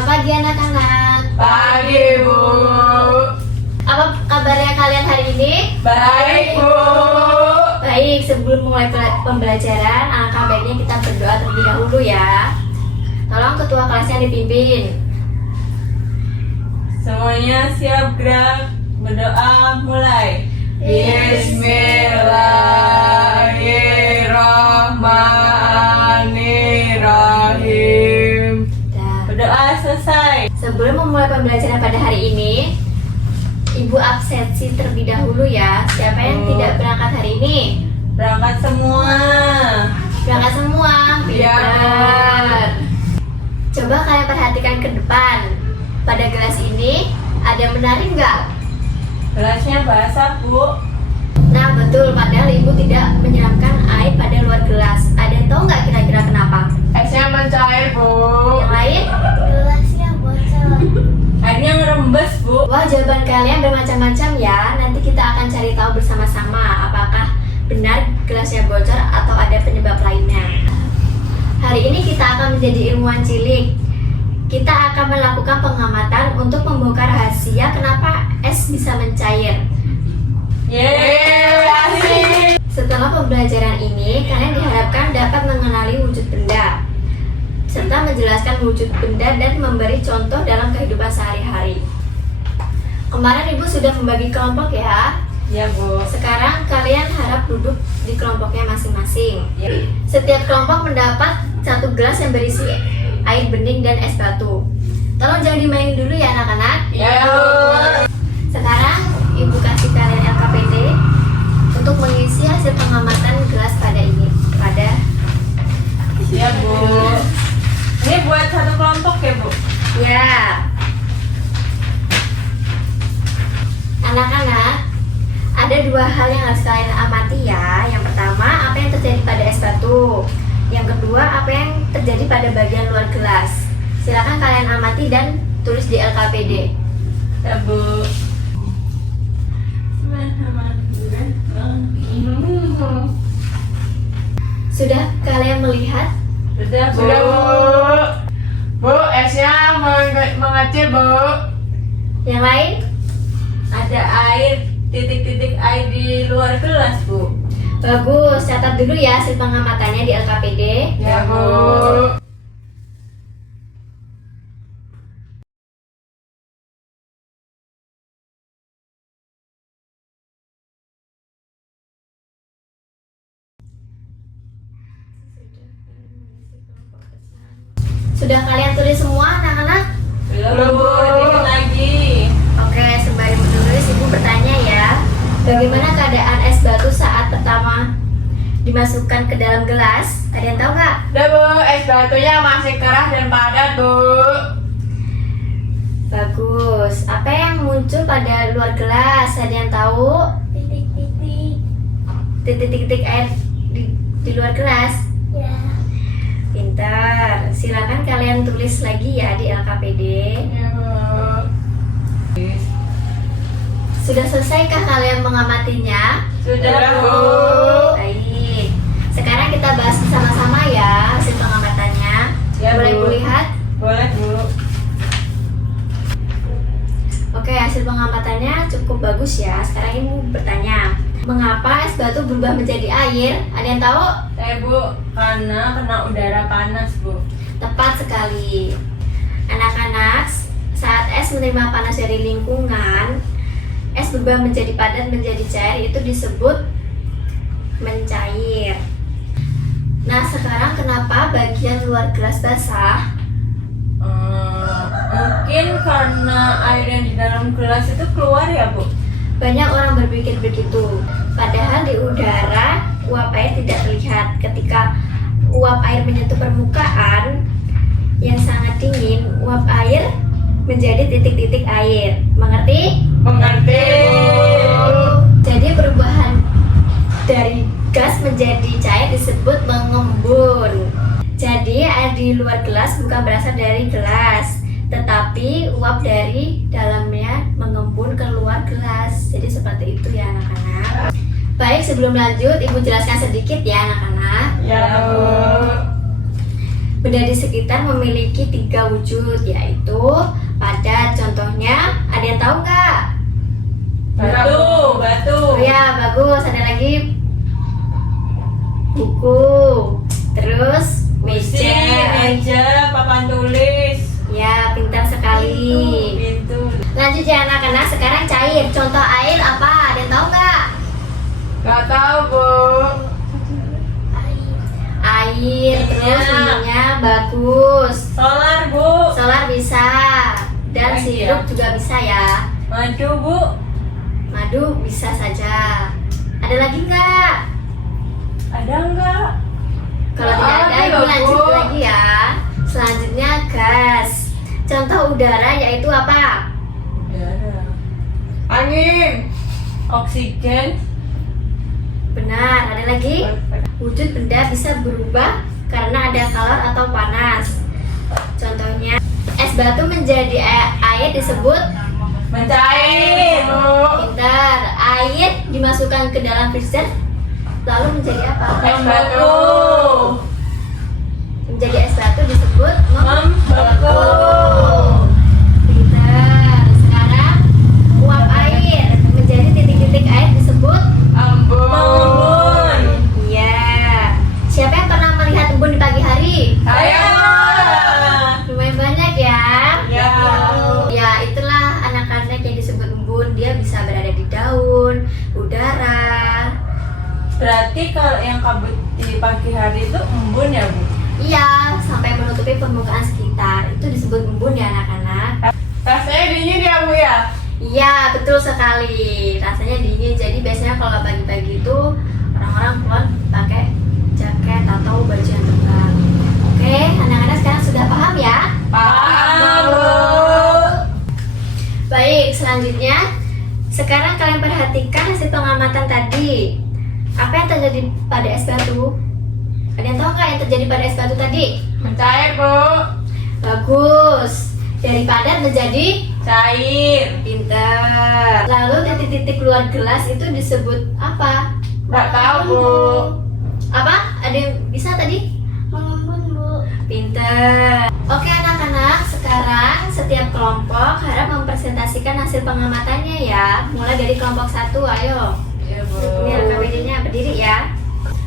Selamat pagi anak-anak. Pagi, Bu. Apa kabarnya kalian hari ini? Baik, Bu. Baik, sebelum mulai pembelajaran, alangkah baiknya kita berdoa terlebih dahulu ya. Tolong ketua kelasnya dipimpin. Semuanya siap gerak, berdoa mulai. Bismillahirrahmanirrahim. Dah. Berdoa selesai. Sebelum memulai pembelajaran pada hari ini, Ibu absensi terlebih dahulu ya. Siapa yang tidak berangkat hari ini? Berangkat semua. Berangkat semua. Iya. Pintar. Coba kalian perhatikan ke depan. Pada gelas ini ada yang menarik nggak? Gelasnya basah, Bu. Nah betul, padahal ibu tidak menyiramkan air pada luar gelas. Ada yang tahu nggak kira-kira kenapa? Esnya mencair, Bu. Yang lain? Gelasnya bocor. Airnya ngerembes, Bu. Wah, jawaban kalian bermacam-macam ya. Nanti kita akan cari tahu bersama-sama apakah benar gelasnya bocor atau ada penyebab lainnya. Hari ini kita akan menjadi ilmuwan cilik. Kita akan melakukan pengamatan untuk membongkar rahasia kenapa es bisa mencair. Yeay, Setelah pembelajaran ini, kalian diharapkan dapat mengenali wujud benda, serta menjelaskan wujud benda dan memberi contoh dalam kehidupan sehari-hari. Kemarin Ibu sudah membagi kelompok ya. ya, Bu. Sekarang kalian harap duduk di kelompoknya masing-masing. Ya. Setiap kelompok mendapat satu gelas yang berisi air bening dan es batu. Tolong jangan dimainin dulu ya anak-anak. Ya, Bu. Sekarang Ibu kasih kalian LKPD untuk mengisi hasil pengamatan gelas pada ini. Ya, Bu. Ini buat satu kelompok ya, Bu? Ya. Anak-anak, ada dua hal yang harus kalian amati ya. Yang pertama, apa yang terjadi pada es batu. Yang kedua, apa yang terjadi pada bagian luar gelas. Silakan kalian amati dan tulis di LKPD. Ya, Bu. Sudah kalian melihat? Sudah, Bu. Sudah, Bu. Bu, esnya mengecil, Bu. Yang lain? Ada air, titik-titik air di luar gelas, Bu. Bagus, catat dulu ya hasil pengamatannya di LKPD. Ya, Bu. Sudah kalian tulis semua anak-anak? Belum, Bu. Dikit lagi. Oke, sembari menulis Ibu bertanya ya. Bagaimana keadaan es batu saat pertama dimasukkan ke dalam gelas? Ada yang tahu nggak? Udah, Bu. Es batunya masih keras dan padat, Bu. Bagus. Apa yang muncul pada luar gelas? Ada yang tahu? Titik-titik. Titik-titik air di luar gelas? Ya. Pintar. Silakan kalian tulis lagi ya di LKPD. Ya, Bu. Sudah selesaikah kalian mengamatinya? Sudah, Bu. Baik. Sekarang kita bahas bersama-sama ya hasil pengamatannya. Ya, Boleh Bu. Ibu lihat? Boleh, Bu. Oke, hasil pengamatannya cukup bagus ya. Sekarang Ibu bertanya, mengapa es batu berubah menjadi air? Ada yang tahu? Bu, karena kena udara panas, Bu. Tepat sekali. Anak-anak, saat es menerima panas dari lingkungan, es berubah menjadi padat menjadi cair, itu disebut mencair. Nah, sekarang kenapa bagian luar gelas basah? Mungkin karena air yang di dalam gelas itu keluar ya, Bu. Banyak orang berpikir begitu. Padahal di udara uap air tidak terlihat. Ketika uap air menyentuh permukaan yang sangat dingin, uap air menjadi titik-titik air. Mengerti? Mengerti, Bu. Jadi perubahan dari gas menjadi cair disebut mengembun. Jadi air di luar gelas bukan berasal dari gelas, tetapi uap dari dalamnya mengembun keluar gelas. Jadi seperti itu ya anak-anak. Baik, sebelum lanjut Ibu jelaskan sedikit ya anak-anak. Ya, Bu. Benda di sekitar memiliki 3 wujud, yaitu padat. Contohnya, ada yang tahu nggak? Batu. Oh ya, bagus. Ada lagi buku, terus Kursi, meja, papan tulis. Ya, pintar sekali. Pintu. Lanjut ya anak-anak, sekarang cair. Contoh air apa? Ada yang tahu nggak? Gak tahu, Bu. Air, terus Minyak. minyak, bagus. Solar, Bu. Solar bisa, dan Lagi sirup ya? juga bisa ya. Madu, Bu. Madu bisa saja. Ada lagi nggak? Ada enggak? Kalau tidak ada, Ada ibu loh, lanjut Bu. lagi ya. Selanjutnya gas. Contoh udara yaitu apa? Udara. Angin. Oksigen. Benar. Ada lagi? Wujud benda bisa berubah karena ada kalor atau panas. Contohnya, es batu menjadi air disebut Mencair. pintar. Air dimasukkan ke dalam freezer lalu menjadi apa? Es batu. Menjadi es batu disebut Membeku. Pintar. Sekarang uap air menjadi titik-titik air disebut Mengembun. iya. Siapa yang pernah melihat embun di pagi hari? Saya. Lumayan banyak ya. Ya. Ya, itulah anak-anak yang disebut embun. Dia bisa berada di daun, udara. Berarti kalau yang kabut di pagi hari itu embun ya, Bu? Iya, sampai menutupi permukaan sekitar. Itu disebut embun ya anak-anak. Rasanya dingin ya, Bu ya? Iya, betul sekali. Rasanya dingin. Jadi biasanya kalau pagi-pagi itu orang-orang keluar pakai jaket atau baju yang tebal. Oke, anak-anak sekarang sudah paham ya? Paham, Bu. Baik, selanjutnya sekarang kalian perhatikan hasil pengamatan tadi. Apa yang terjadi pada es batu? Ada yang tahu nggak yang terjadi pada es batu tadi? Mencair, Bu. Bagus. Dari padat menjadi Cair. pintar. Lalu titik-titik keluar gelas itu disebut apa? Gak tahu, Bu. Apa? Ada yang bisa tadi? Mengembun, Bu. Pintar. Oke anak-anak, sekarang setiap kelompok harap mempresentasikan hasil pengamatannya ya. Mulai dari kelompok 1, ayo. Ya, Bu. Ini RKPD-nya berdiri ya.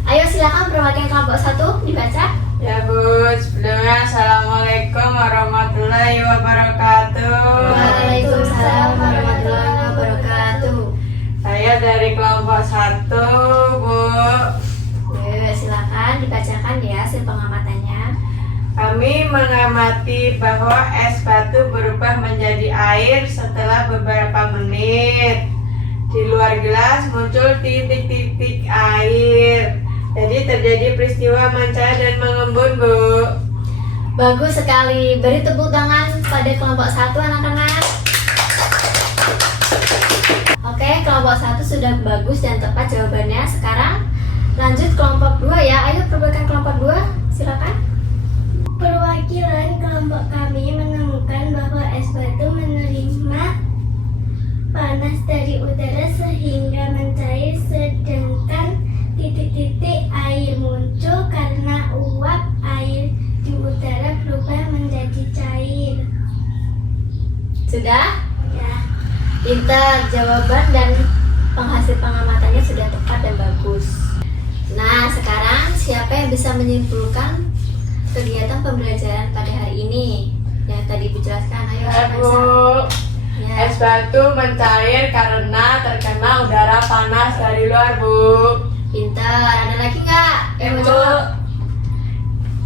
Ayo silakan perwakilan kelompok 1 dibaca. Ya, Bu. Sebelumnya, Assalamualaikum warahmatullahi wabarakatuh. Waalaikumsalam warahmatullahi wabarakatuh. Saya dari kelompok 1, Bu. Silakan dibacakan ya hasil pengamatannya. Kami mengamati bahwa es batu berubah menjadi air setelah beberapa menit. Di luar gelas muncul titik-titik air. Jadi terjadi peristiwa mencair dan mengembun, Bu. Bagus sekali. Beri tepuk tangan pada kelompok 1 anak-anak. Oke, kelompok 1 sudah bagus dan tepat jawabannya. Sekarang lanjut kelompok 2 ya. Ayo perwakilan kelompok 2, silakan. Perwakilan kelompok kami menemukan bahwa es batu menerima panas dari udara sehingga mencair, sedangkan titik-titik air muncul karena uap air di udara berubah menjadi cair. Sudah? Ya, Pintar, jawaban dan penghasil pengamatannya sudah tepat dan bagus. Nah, sekarang siapa yang bisa menyimpulkan kegiatan pembelajaran pada hari ini? Yang tadi Ibu jelaskan, ayo Ya, siapa Bu. bisa? Ya. Es batu mencair karena terkena udara panas dari luar, Bu. Pintar, ada lagi nggak yang mau Bu, jawab?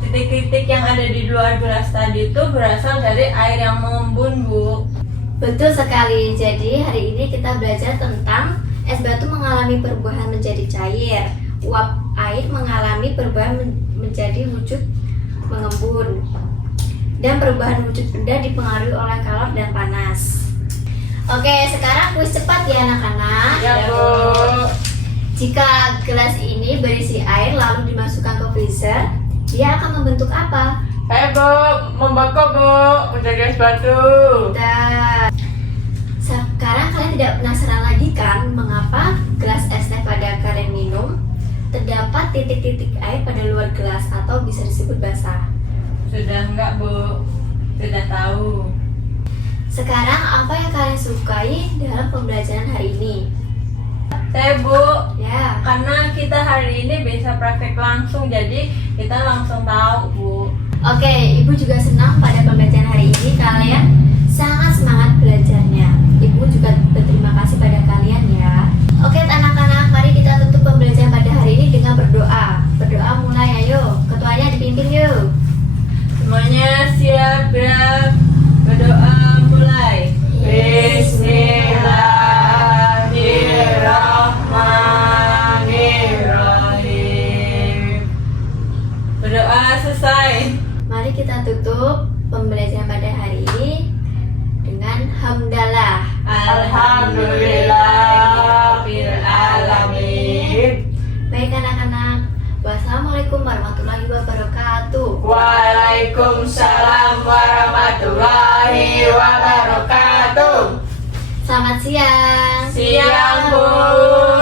titik-titik yang ada di luar gelas tadi itu berasal dari air yang mengembun, Bu. Betul sekali. Jadi hari ini kita belajar tentang es batu mengalami perubahan menjadi cair. Uap air mengalami perubahan menjadi wujud mengembun. Dan perubahan wujud benda dipengaruhi oleh kalor dan panas. Oke, sekarang kuis cepat ya anak-anak. Ya, Bu. Jika gelas ini berisi air lalu dimasukkan ke freezer, dia akan membentuk apa? Bu, membeku, Bu, menjadi es batu. Dan sekarang kalian tidak penasaran lagi kan mengapa gelas es teh pada kalian minum terdapat titik-titik air pada luar gelas atau bisa disebut basah? Sudah enggak, Bu? Sudah tahu. Sekarang apa yang kalian sukai dalam pembelajaran hari ini? Saya, Bu, Ya, karena kita hari ini bisa praktek langsung, jadi kita langsung tahu, Bu. oke, Ibu juga senang pada pembelajaran hari ini. Kalian sangat semangat belajarnya. Ibu juga berterima kasih pada kalian ya. Oke anak-anak, mari kita tutup pembelajaran pada hari ini dengan berdoa. Berdoa mulai, ayo. Ketuanya dipimpin yuk. Semuanya siap, gerak, berdoa mulai. Bismillahirrahmanirrahim. Berdoa selesai. Mari kita tutup pembelajaran pada hari ini dengan hamdalah. Alhamdulillahirrahmanirrahim. Baik anak-anak, wassalamualaikum warahmatullahi wabarakatuh. Waalaikumsalam warahmatullahi wabarakatuh. Selamat siang. Siang, Bu.